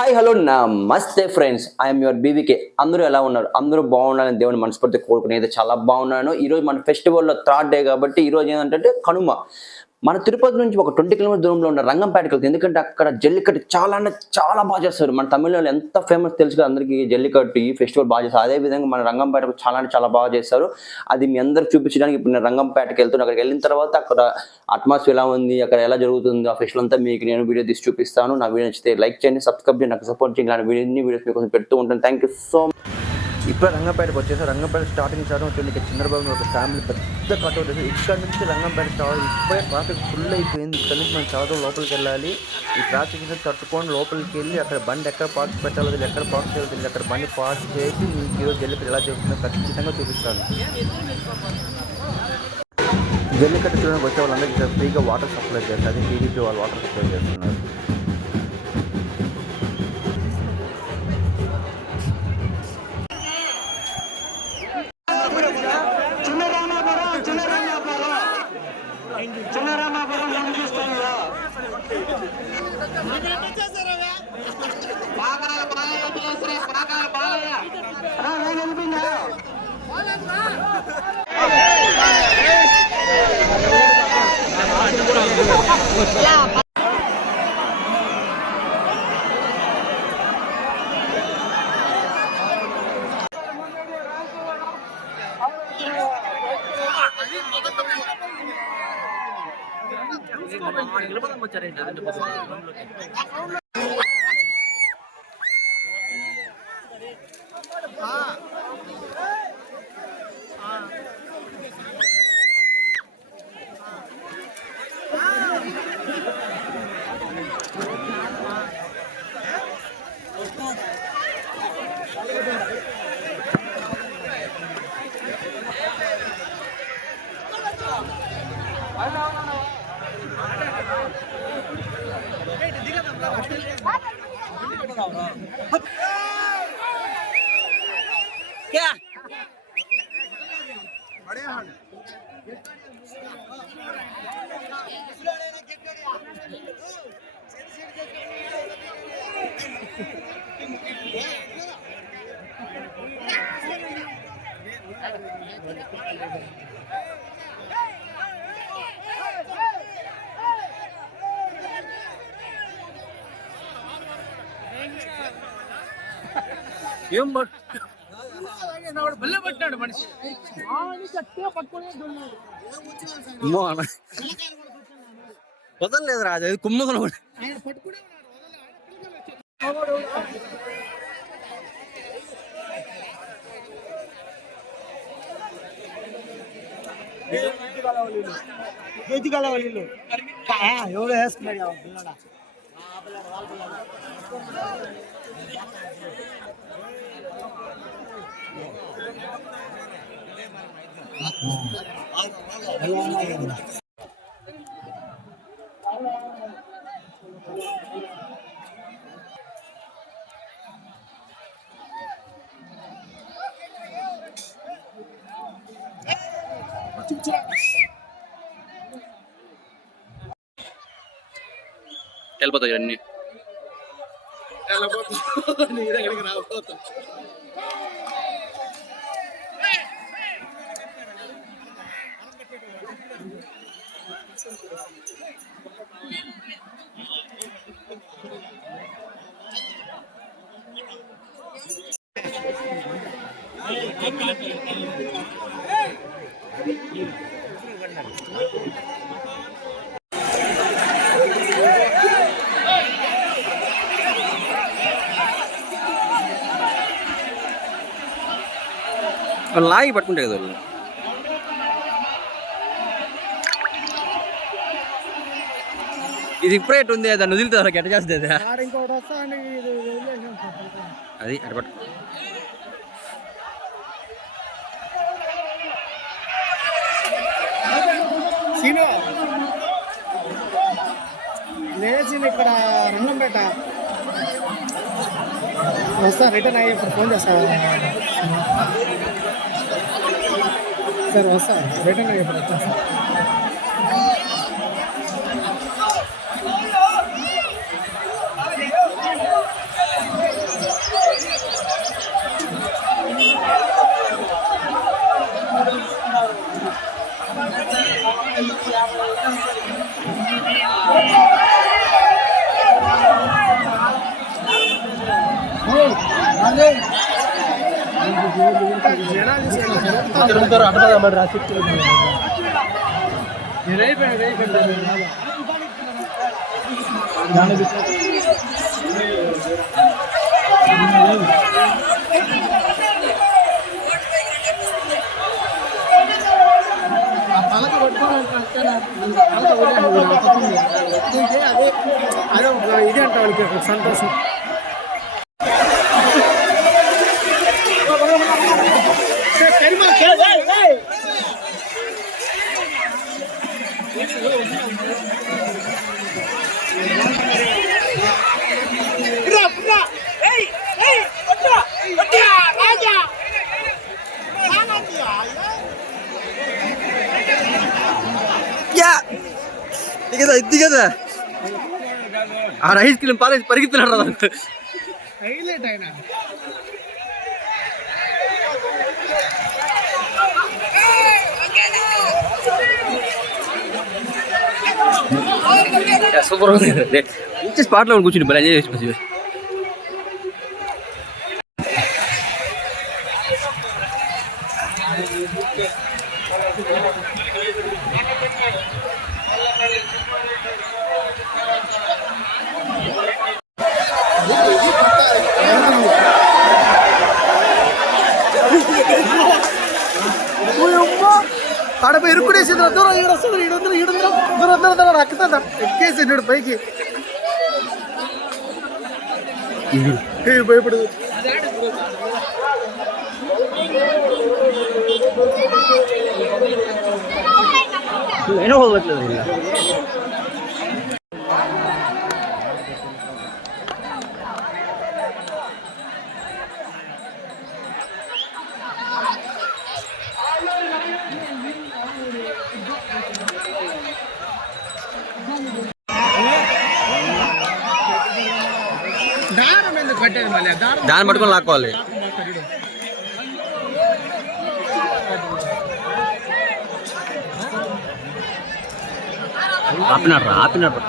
Hi hello నమస్తే friends I'm your BVK అందరూ ఎలా ఉన్నారు? అందరూ బాగున్నారని దేవుని మనస్ఫూర్తి కోరుకునేది చాలా బాగున్నాను. ఈరోజు మన ఫెస్టివల్లో థర్డ్ డే కాబట్టి ఈరోజు ఏంటంటే కనుమ. మన తిరుపతి నుంచి ఒక ట్వంటీ కిలోమీటర్ దూరంలో ఉన్న రంగంపేటకి వెళ్తుంది ఎందుకంటే అక్కడ జల్లికట్టు చాలా అంటే చాలా బాగా చేస్తారు. మన తమిళనాడు ఎంత ఫేమస్ తెలుసు కదా అందరికీ జల్లికట్టు ఈ ఫెస్టివల్ బాగా చేస్తారు. అదే విధంగా మన రంగంపేటకు చాలా అంటే చాలా బాగా చేస్తారు. అది మీ అందరికి చూపించడానికి ఇప్పుడు నేను రంగంపేటకి వెళ్తున్నాను అక్కడికి వెళ్ళిన తర్వాత అక్కడ అట్మాస్ఫియర్ ఎలా ఉంది అక్కడ ఎలా జరుగుతుంది ఆ ఫెస్టివల్ అంతా మీకు నేను వీడియో తీసి చూపిస్తాను. నా వీడియో నచ్చితే లైక్ చేయండి సబ్స్క్రైబ్ చేయండి నాకు సపోర్ట్ చేయండి. ఇలాంటి వీడియో వీడియోస్ మీకోసం పెడుతూ ఉంటాను. థ్యాంక్ యూ సో ఇప్పుడు రంగంపేటకు వచ్చేసి రంగంపేట స్టార్టింగ్ స్టార్ట్ వచ్చింది ఇక్కడ చంద్రబాబు ఒక ఫ్యామిలీ పెద్ద కట్అవుట్ ఉంది ఇక్కడ నుంచి రంగంపేట స్టార్ట్ ఇప్పుడే ట్రాఫిక్ ఫుల్ అయిపోయింది. ఇక్కడ నుంచి మనం చాలా లోపలికి వెళ్ళాలి. ఈ ట్రాఫిక్ తట్టుకొని లోపలికి వెళ్ళి అక్కడ బండి ఎక్కడ పార్క్ పెట్టాలో తెలియదు, ఎక్కడ పార్క్ చేయాలో తెలియదు, అక్కడ బండి పార్క్ చేసి మీకు ఈరోజు జల్లికట్టు ఎలా జరుగుతుందో ఖచ్చితంగా చూపిస్తాను. జల్లికట్టు చూడడానికి వచ్చే వాళ్ళందరికీ ఫ్రీగా వాటర్ సప్లై చేస్తారు. అది టీడీపీ వాళ్ళు వాటర్ సప్లై చేస్తున్నారు. చిన్నరామాపురం కనిపిస్తుందా పాకాల బాలయ్య చేసే పాకాల బాలయ్య రా నేను అనిపిందా ఏం బల్లె పట్టాడు మనిషి అమ్మో అన్న कालावलेलो ज्योती कालावलेलो काय एवढं हेच नाही వెళ్ళిపోతాయి అన్ని వాళ్ళు లాగి పట్టుకుంటే కదా వాళ్ళు. ఇది ఇప్పుడే ఎటు ఉంది దాన్ని వదిలితే ఎట్ట చేస్తుంది అది? ఇంకోటి వస్తా అండి ఇది వదిలేసాం. అది అటు పట్టు. సీను లేచింది ఇక్కడ రంగంపేట వస్తా రిటర్న్ అయ్యి ఇప్పుడు ఫోన్ చేస్తా. ಸರ್ ಹೊಸ ರಿಟರ್ನ್ ಆಗಬೇಕು ಸರ್ సరే వస్తా రిటర్న్ అయ్యి ఇప్పుడు వచ్చేస్తా అదే ఒక ఇది అంట వాళ్ళకి సంతోషం యా ఇది కదా ఇది కదా ఆడ ఐస్ క్రీమ్ పారేసి పరిగెత్తున్నాడు రా హైలైట్ అయినా సూపర్ ఉంది. మంచి స్పాట్లో కూర్చుని ఎంజాయ్ చేసి అబ్బా ఇరుక్కుడేసింది దూరం ఈడు వస్తుంది ఈడు వందలు ఈడు వందలు దూరం వందలు దూరం రక్కుతుంది ఎక్కేసి ఈడు పైకి? భయపడు. ఏమో పోవట్లేదు దాన్ని పట్టుకొని లాక్కోవాలి. ఆపినాడు రా ఆపినాడు